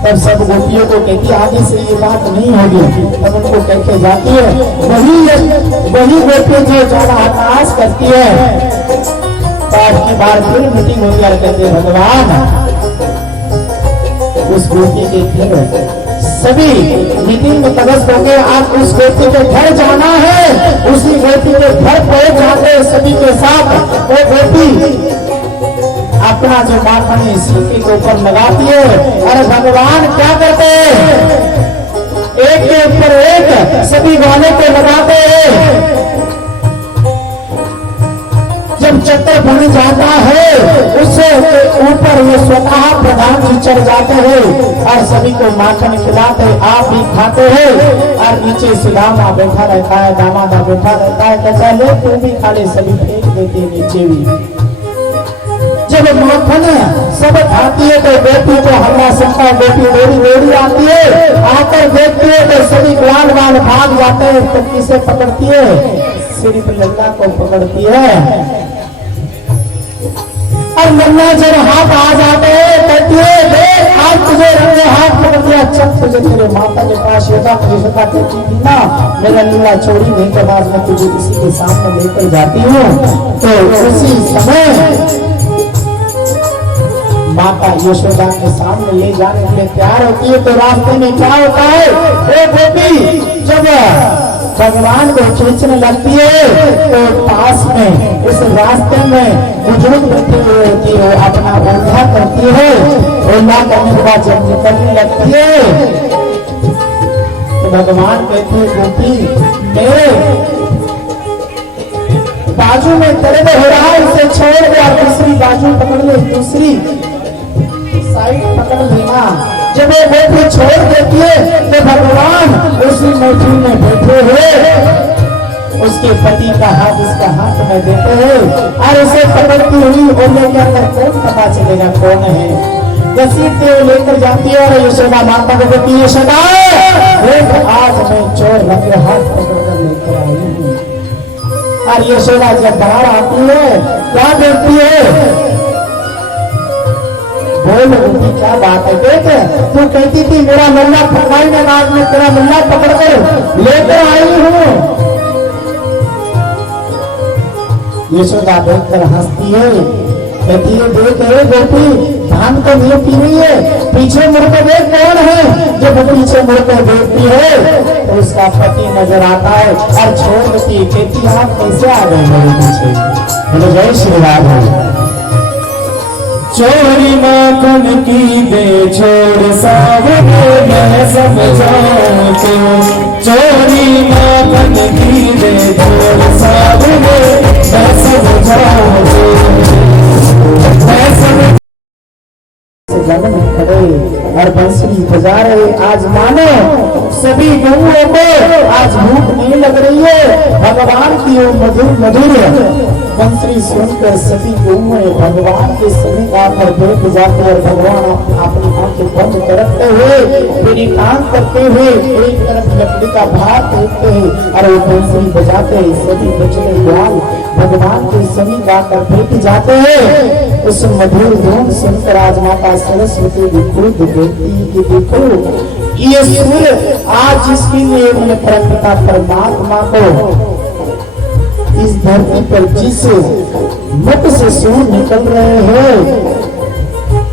तब सब गोपियों को कहती आगे से ये बात नहीं होगी, तब उनको कहते जाती है। वही गोपी जो ज्यादा हताश करती है, तो की बार फिर मीटिंग होती है, कहते भगवान उस गोपी के फिर सभी मीटिंग में तटस्थ होकर आप उस गोपी के घर जाना है। उसी गोपी के घर पहुंच जाते हैं सभी के साथ। वो गोपी अपना जो माखन है सीपी के ऊपर लगाती है। अरे भगवान क्या करते हैं, एक के ऊपर एक सभी वाले को लगाते हैं। जब चक्कर बन जाता है उससे ऊपर ये स्वतः प्रधान जी चढ़ जाते हैं और सभी को माखन खिलाते हैं, आप भी खाते हैं। और नीचे सुदामा बैठा रहता है, दामादा बैठा रहता है, कहता है ले तू भी खा ले, सभी फेंक देते हैं नीचे भी। जब माखन सब खाती है तो बेटी को हल्ला सुनता है, बेटी दौड़ी आती है, आकर देखती है तो सभी ग्वाल भाग जाते हैं। तो किसे पकड़ती है, सिर्फ लल्ला को पकड़ती है। और नन्ना जब हाथ आ जाते हैं कहती है देख आज तुझे रंगे हाथ पकड़ दिया, चल तुझे तेरे माता के पास यशोदा कहती थी ना मेरा लीला चोरी नहीं के बाद मैं तुझे किसी के सामने लेकर जाती हूँ। तो उसी समय माता यशोदा के सामने ले जाने के लिए तैयार होती है। तो रास्ते में क्या होता है, ए गोपी जब भगवान को खींचने लगती है तो पास में उस रास्ते में बुजुर्ग बैठी हुई होती है, अपना ओढ़ा करती है। ओढ़ा करने के बाद जब निकलने लगती है तो भगवान कहते हैं गोपी मेरे बाजू में दर्द हो रहा है, इसे छोड़ दे और दूसरी बाजू पकड़ ले, दूसरी साइड पकड़ लेना। जब वो गोपी छोड़ देती है तो भगवान उसी मैठी में बैठे हुए उसके पति का हाथ उसका हाथ में देते हैं और उसे पकड़ती हुई बोलने के अंदर कौन पता चलेगा कौन है, घसीटते हुए लेकर जाती है। और यशोदा माता को कहती है यशोदा आज मैं चोर रंगे हाथ पकड़कर लेकर आई हूँ। और यशोदा जब बाहर आती है क्या देखती है, बोल बेटी क्या बात है, देख तू कहती थी मेरा लल्ला फरमाई में नाग में तेरा लल्ला पकड़ कर लेकर आई हूँ। यशोदा देखकर हंसती है, कहती है देख रे गोपी धान को नहीं पी रही है, पीछे मुड़कर देख कौन है। जब पीछे मुड़कर देखती है तो उसका पति नजर आता है और छोड़ देती, कहती आप कैसे आ गए मेरे पीछे। बोले जय श्री राम। चोरी माखन की दे छोड़ सावरे मैं समझाऊं तो, चोरी माखन की दे छोड़ सावरे मैं समझाऊं तो, मैं समझ जन्म खड़े और बंसुरी बजा रहे। आज मानो सभी गौओं को आज भूख नहीं लग रही है, भगवान की वो मधुर मधुर बंसुरी सुनकर सभी गौएं भगवान के सभी पर बैठ जाते और भगवान अपनी आंखें बंद करते हुए मेरी काम करते हुए एक तरफ लकड़ी का भार फेंकते हैं और वो बंसुरी बजाते हैं। सभी बचने ग्वाल भगवान के सभी गाकर बैठ जाते हैं। उस मधुर धुन सुनकर आज माता सरस्वती भी खुद देखती कि देखो ये सुर आज जिसके लिए मैंने परमपिता परमात्मा को इस धरती पर जिस मुख से सुर निकल रहे हैं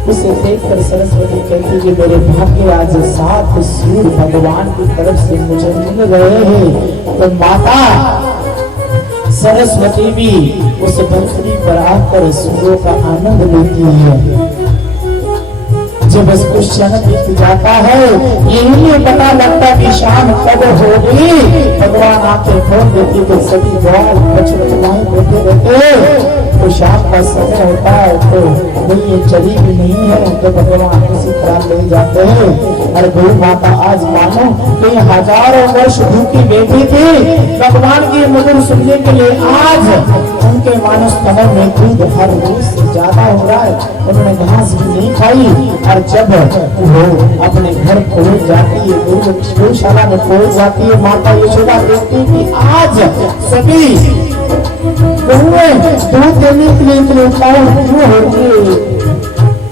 उसे देखकर सरस्वती कहती कि मेरे भाग्य आज 7 सुर भगवान की तरफ से मुझे मिल रहे हैं। तो माता सरस्वती भी उस बंसुरी पर आकर सुरों का आनंद लेती है। जब बस कुछ क्षण बीत जाता है यही नहीं पता लगता कि शाम कब होगी, भगवान आंखें खोल देती तो सभी ग्वाल बछड़े बैठे रहते। तो शाम का समय होता है तो नहीं ये चली भी नहीं है तो भगवान किसी तरह ले जाते हैं। और गौ माता आज मानो कि हजारों वर्ष भूखी बैठी थी भगवान की मधुर सुनने के लिए, आज उनके मानस कमर में दूध हर रोज से ज्यादा हो रहा है, उन्होंने घास भी नहीं खाई। और जब वो अपने घर पहुंच जाती है गौशाला में पहुंच जाती है, माता यशोदा देखती है कि आज सभी गौएं दूध देने के लिए इतने उत्पादन क्यों हो रही है।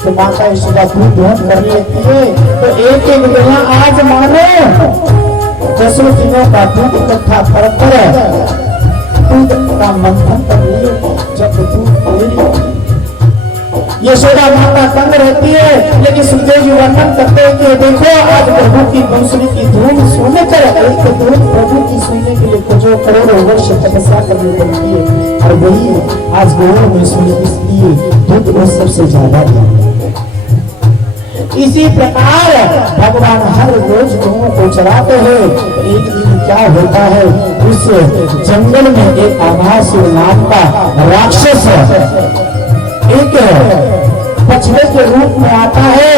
तो माता यशोदा दूध दोहन कर लेती है तो एक एक बेला आज मानो 10 दिनों का दूध इकट्ठा कर दूध का मंथन कर लिए। जब दूध यशोदा माता तंग रहती है, लेकिन सुखदेव जी वर्णन करते हैं कि देखो आज प्रभु की बंसुरी की धूम सुनकर एक धूम प्रभु की सुनने के लिए जो करोड़ों वर्ष तपस्या करनी पड़ती है और वही आज गौरों में सुनी, इसलिए दूध वो सबसे ज्यादा है। इसी प्रकार भगवान हर रोज गौओं को चराते हैं। एक दिन क्या होता है, उस जंगल में एक आभासुर नाम का राक्षस एक बछड़े के रूप में आता है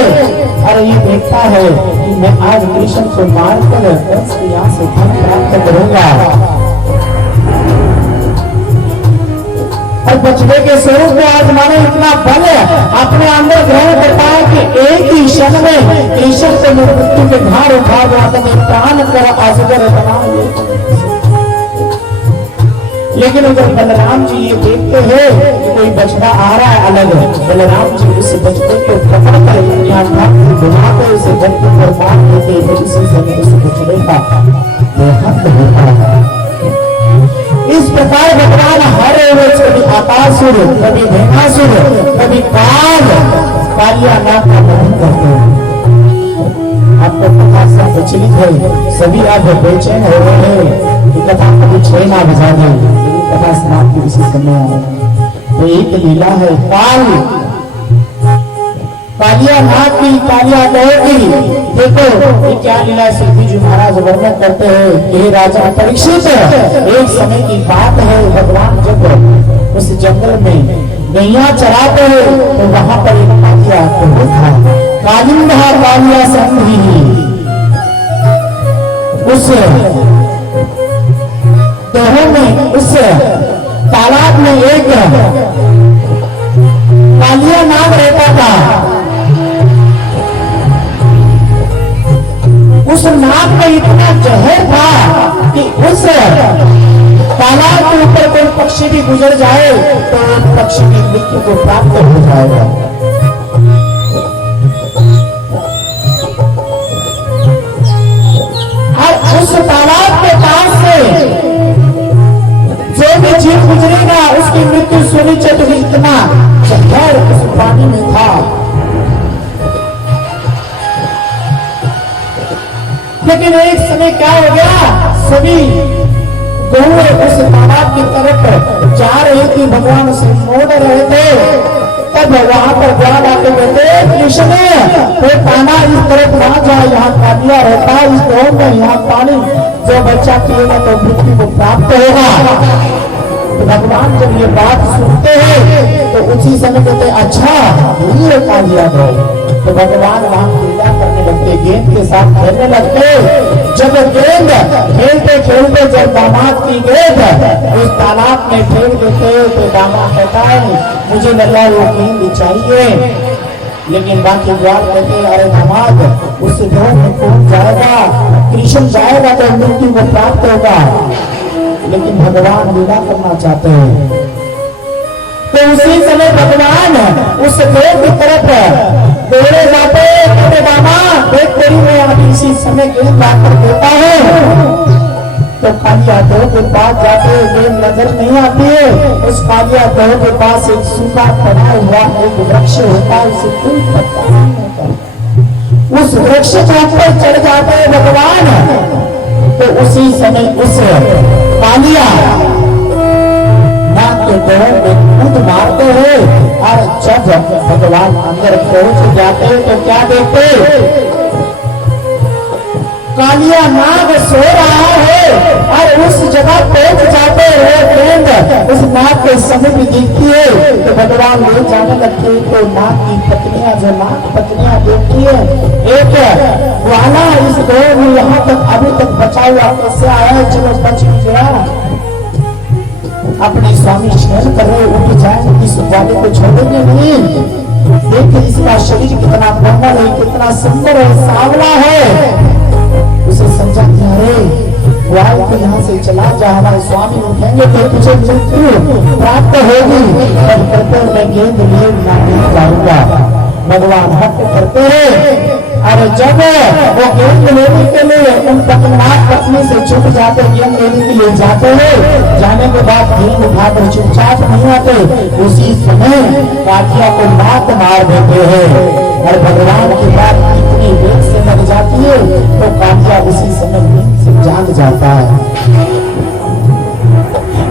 और ये देखता है कि मैं आज कृष्ण को मारकर कंस के यहाँ से धन प्राप्त करूंगा। और बछड़े के स्वरूप में आज मानो इतना बल अपने अंदर ग्रहण करता है कि एक ही क्षण में ईश्वर से मृत्यु के भार उठा प्राण कर अजगर बना। लेकिन अगर बलराम जी ये देखते हैं कि कोई बछड़ा आ रहा है अलग, बलराम जी उस बछड़े को पकड़ कर घुमाकर उसे धरती पर मार देते, तो इसी समय उस बछड़े का देहांत होता है। इस प्रकार भगवान हर रोज कभी आकासुर, कभी धेनासुर, कभी कालिया नाग का दहन करते हैं। आपको कथा से प्रचलित है, सभी आप बेचैन हो रहे हैं कि कथा कभी 6 ना बजा दे, लेकिन कथा समाप्ति इसी समय है। तो एक लीला है कालिया नाग की, कालिया गौ की। देखो ये क्या लीला शिल्पी जी महाराज वर्णन करते हैं कि राजा परीक्षित, एक समय की बात है, भगवान जब उस जंगल में गैया चराते हैं तो वहां पर एक कालिया तो था, कालिंदा कालिया संधि। उस दोहों में, उस तालाब में एक कालिया नाग रहता था। उस नाग में इतना जहर था कि उस तालाब के ऊपर कोई पक्षी भी गुजर जाए तो पक्षी की मृत्यु को प्राप्त हो जाएगा। और उस तालाब के पास से जो भी जीव गुजरेगा उसकी मृत्यु सुनिश्चित हुई, इतना जहर उस पानी में था। लेकिन एक समय क्या हो गया, सभी गौएं उस तालाब की तरफ जा रही थी, भगवान उसे मोड़ रहे थे। तब वहां पर ग्वाल आते कहते, कृष्ण कोई पाना इस तरफ ना जाए, यहाँ कालिया रहता है इस गौ में, यहाँ पानी जो बच्चा पिएगा तो मृत्यु को प्राप्त होगा। तो भगवान जब ये बात सुनते हैं तो उसी समय कहते अच्छा ये कालिया गौ। तो भगवान वहां क्रीड़ा करने लगते, गेंद के साथ खेलने लगते। जब गेंद खेलते खेलते जब दामाद की गेंद उस तालाब में फेंक देते तो दामाद कहता है मुझे लगा वो गेंद चाहिए, लेकिन बाकी ग्वाल कहते अरे दामाद उस गौ में कौन जाएगा, कृष्ण जाएगा तो मृत्यु को प्राप्त होगा। लेकिन भगवान लीला करना चाहते हैं। तो उसी समय भगवान उस गौ की तरफ दौड़े जाते, कहते दामाद देख तेरी मैं अभी इसी समय गेंद लाकर देता हूँ। तो कालिया गौ के पास जाते, गेंद नजर नहीं आती है। उस कालिया गौ के पास एक सूखा पड़ा हुआ एक वृक्ष होता है, उसे कोई पत्ता नहीं होता। उस वृक्ष के ऊपर चढ़ जाते हैं भगवान। तो उसी समय उस कालिया नाग के पैरों में कूद मारते हैं और जब भगवान अंदर पहुंच जाते हैं तो क्या देखते, कालिया नाग सो रहा है और उस जगह पहुंच जाते हैं। गेंद उस नाग के समीप दिखती है तो भगवान ले जाने लगते हैं। तो नाग की पत्नियां, जो नाग पत्नियां देखती है, एक ग्वाला इस गौ में यहाँ तक अभी तक बचा हुआ कैसे आया है, चलो बच गया। अपने स्वामी शहर कर रहे उठ जाए, इस ग्वाले को छोड़ेंगे नहीं। देखिए इसका शरीर कितना कोमल है, कितना सुंदर है, सांवला है। उसे समझा कि अरे ग्वाल को यहाँ से चला जा, हमारे स्वामी उठेंगे तो तुझे मृत्यु प्राप्त होगी। तब कहते मैं गेंद लिए नहीं जाऊंगा। भगवान हट करते हैं और जब वो गेंद लेने के लिए उन नाग पत्नी से छुप जाते, गेंद लेने के लिए जाते हैं, जाने के बाद गेंद उठाकर चुपचाप नहीं आते, उसी समय कालिया को लात मार देते हैं। और भगवान की बात इतनी वेग से लग जाती है तो कालिया उसी समय नींद से जाग जाता है।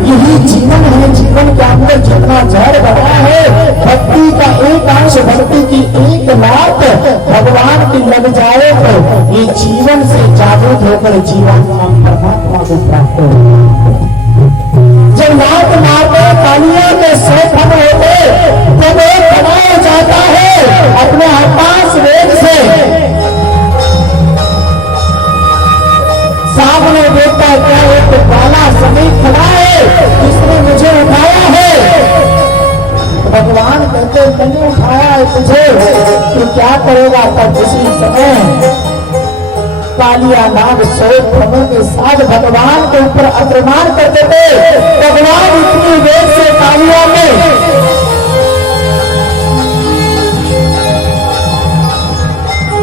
यही जीवन है, जीवन के अंदर जितना जहर भरा है, भक्ति का एक अंश, भक्ति की एक लात भगवान की लग जाए तो ये जीवन से जागरूक होकर जीवन परमात्मा को प्राप्त हो। जब लात मारते कालिया के 100 फन होते तब एक बनाया जाता है अपने आकाश वेग से। सामने देखता है क्या एक बाला समीप खड़ा है, किसने मुझे उठाया है। भगवान कहते मैंने उठाया है तुझे, तो क्या करेगा। तब उसी समय कालिया नाग 100 भ्रमों के साथ भगवान के ऊपर आक्रमण करते थे। भगवान इतनी वेग से कालिया में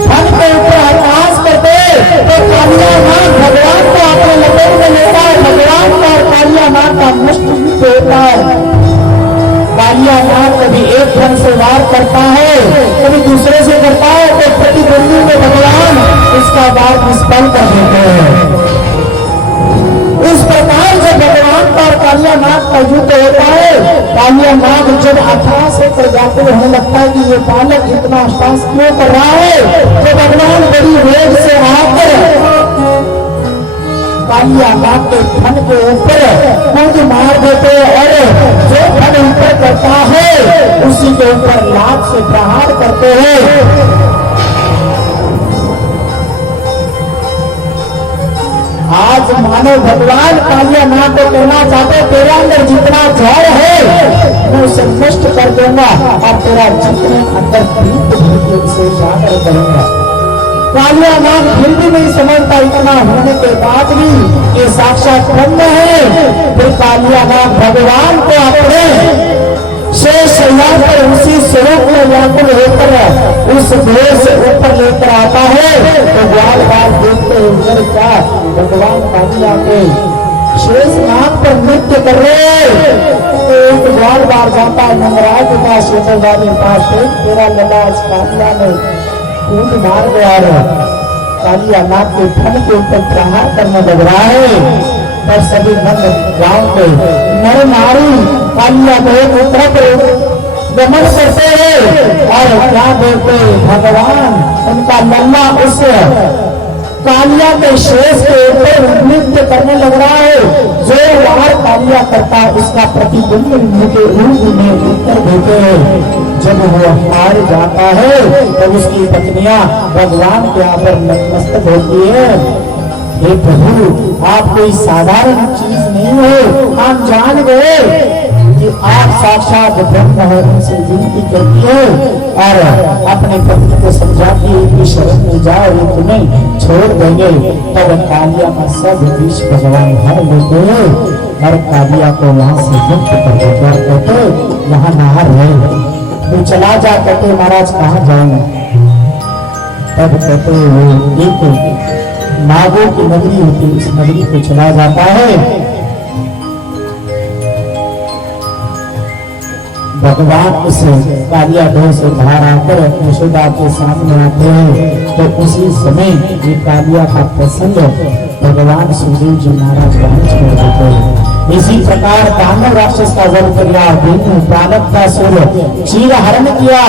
धन के ऊपर आकाश करते तो कालिया नाग भगवान को अपने लपेट में लेता है। भगवान का और कालिया नाग का मुष्ट युद्ध होता है। कालिया नाग कभी एक धन से वार करता है, कभी दूसरे से करता है, तो प्रतिद्वंदी में भगवान उसका वार निष्फल कर देते हैं। इस प्रकार से भगवान का और कालिया नाग का युद्ध होता है। कालिया नाग जब अट्ठास होकर जाते होने लगता है कि ये बालक इतना अट्ठास क्यों कर रहा है, तो भगवान बड़ी वेग से आकर कालिया नाग के धन के ऊपर कूद मार देते और जो धन ऊपर करता है उसी के ऊपर लात से प्रहार करते हैं। आज मानो भगवान कालिया नाग को कहना चाहते तेरे अंदर जितना जहर है मैं उसे नष्ट कर दूंगा और तेरा जितने अंदर प्रीत है उसे जाकर करूंगा। कालिया नाग फिर भी नहीं समझता, इतना होने के बाद भी ये साक्षात ब्रह्म है। फिर कालिया नाग भगवान को अपने शेष पर उसी स्वरूप में व्याकुल होकर उस देह से ऊपर लेकर आता है। तो बार बार देखते उधर क्या भगवान कालिया के शेष नाग पर नृत्य कर रहे। तो एक बार बार जाता है नंदराज के पास, शेषवादी पास तेरा लला इस कालिया में कूद मार गया है। कालिया नाग के धन के ऊपर प्रहार करने लग रहा है। तब सभी नंद गांव के नर नारी कालिया को तरफ गमन करते हैं और क्या देते भगवान उनका लल्ला उस कालिया के शेष के ऊपर नृत्य करने लग रहा है। जो वार कालिया करता है उसका प्रतिबिंब उनके रूप में उत्तर देते हैं। जब वो हार जाता है तो उसकी पत्नियां भगवान के यहाँ पर नतमस्तक होती है। हे प्रभु आप कोई साधारण चीज नहीं हो, हम जान गए कि आप साक्षात ब्रह्म है। उनसे विनती करती है और अपने पति को समझाती है कि शरण में जाओ वो तुम्हें छोड़ देंगे। तब कालिया का सब विष भगवान हर लेते हैं और कालिया को वहां से मुक्त कर देते और कहते वहां नहर है तो चला जा। कहते महाराज कहाँ जाएंगे? तब कहते वो एक नागों की नगरी होती है, उस नगरी को चला जाता है। भगवान उस कालिया देह से बाहर आकर यशोदा के सामने आते हैं। तो उसी समय ये कालिया का प्रसंग भगवान सुखदेव जी महाराज वांच कर देते हैं। इसी प्रकार दानव राक्षस का वध किया, बालक का सुर चीर हरण किया।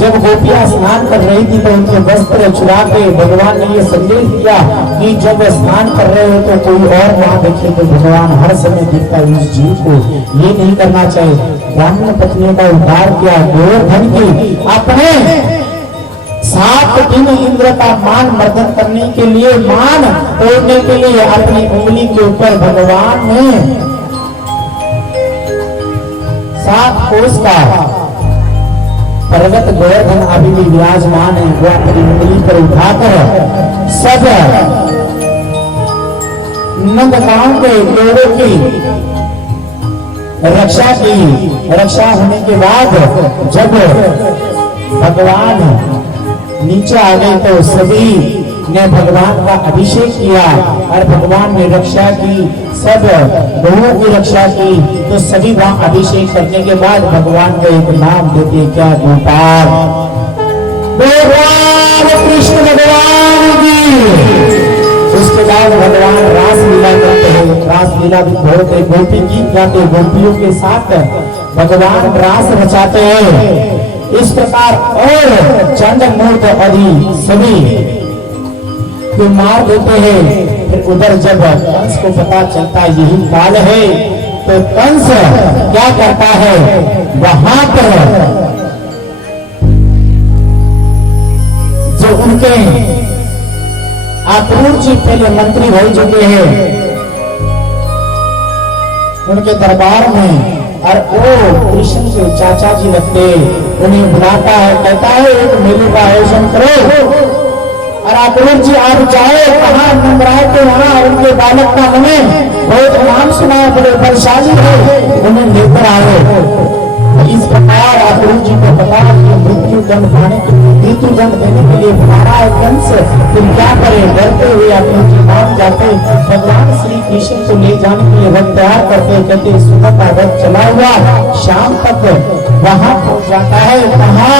जब गोपियां स्नान कर रही थी तो उनके वस्त्र चुरा के भगवान ने ये संदेश दिया कि जब स्नान कर रहे हो तो कोई और वहां देखे तो भगवान हर समय दिखता है उस जीव को, ये नहीं करना चाहिए। ब्राह्मण पत्नियों का उद्धार किया, गोवर्धन की अपने 7 दिन इंद्र का मान मर्दन करने के लिए, मान तोड़ने के लिए अपनी उंगली के ऊपर भगवान ने 7 कोस का पर्वत गोवर्धन अभी भी विराजमान है। वो अपनी उंगली पर उठाकर सब नंद गांव के लोगों की रक्षा की। रक्षा होने के बाद जब भगवान नीचे आ गए तो सभी ने भगवान का अभिषेक किया और भगवान ने रक्षा की, सब बहुओं की रक्षा की। तो सभी वहां अभिषेक करने के बाद भगवान को एक नाम देते क्या? गोपाल। भगवान कृष्ण भगवान की। उसके बाद भगवान रासलीला करते हैं। रासलीला भी बहुत है, गोपी गीत गाते, गोपियों के साथ भगवान रास रचाते हैं। इस प्रकार और चंड मूर्त आदि सभी को मार देते हैं। फिर उधर जब कंस को पता चलता यही काल है तो कंस क्या करता है, वहां पर जो उनके अक्रूर जी पहले मंत्री हो चुके हैं उनके दरबार में, और वो कृष्ण के चाचा जी लगते उन्हें बुलाता है, कहता है एक मेले का आयोजन करो और आक्रोश जी आप जाए कहा नंदराय के वहां उनके बालक का हमें बहुत नाम सुनाया, बड़े बलशाली है, उन्हें लेकर आए। इस प्रकार आक्रोश जी को पता कि मृत्यु दंड पाने के मृत्यु दंड देने के लिए बुलाया है कंस, तुम क्या करें? डरते हुए आक्रोश जी मान जाते, भगवान श्री कृष्ण को ले जाने के लिए रथ तैयार करते, कहते सुबह का रथ चला हुआ शाम तक वहां पहुंच जाता है। कहा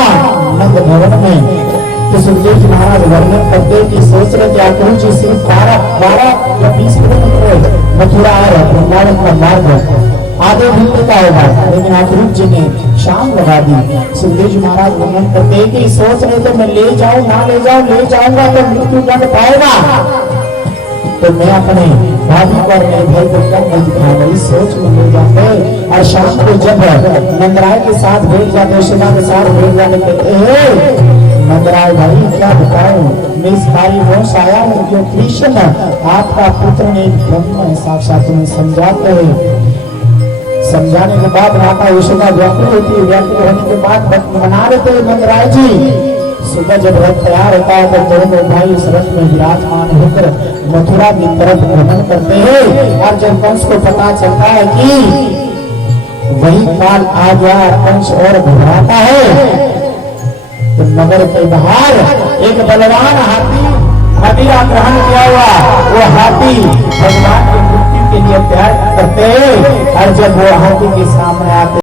नंद भवन में तो सुखदेव जी महाराज वर्णन करते कि सोच रहे कि आक्रोश जी सिर्फ 12 या 20 किलोमीटर मथुरा आ रहा वृंदावन का मार्ग आधे घंटे का होगा, लेकिन आक्रोश जी ने शाम लगा दी। सुखदेव जी महाराज वर्णन करते हैं कि सोच रहे थे मैं ले जाऊं ना ले जाऊं, ले जाऊंगा तो मृत्यु दंड पाएगा, तो मैं अपने भाभी को और मेरे भाई को कम नहीं दिखाऊंगा, इस सोच में ले जाते। और शाम को जब नंदराय के साथ भेज जाते, यशोदा के साथ भेज जाते, कहते हैं नंदराय भाई क्या बताऊं, मैं इस कार्य से आया हूँ जो कृष्ण आपका पुत्र ने ब्रह्म है, साक्षात तुम्हें समझाते हैं। समझाने के बाद माता यशोदा व्याकुल होती है, व्याकुल होने के बाद मना लेते हैं नंदराय जी। सुबह जब रथ तैयार होता है तो दोनों भाई उस रथ में विराजमान होकर मथुरा की तरफ भ्रमण करते हैं। और जब कंस को पता चलता है कि वही काल आ गया, कंस और घबराता है, तो नगर के बाहर एक बलवान हाथी का ग्रहण किया हुआ वो हाथी भगवान की मृत्यु के लिए तैयार करते हैं। और जब वो हाथी के सामने आते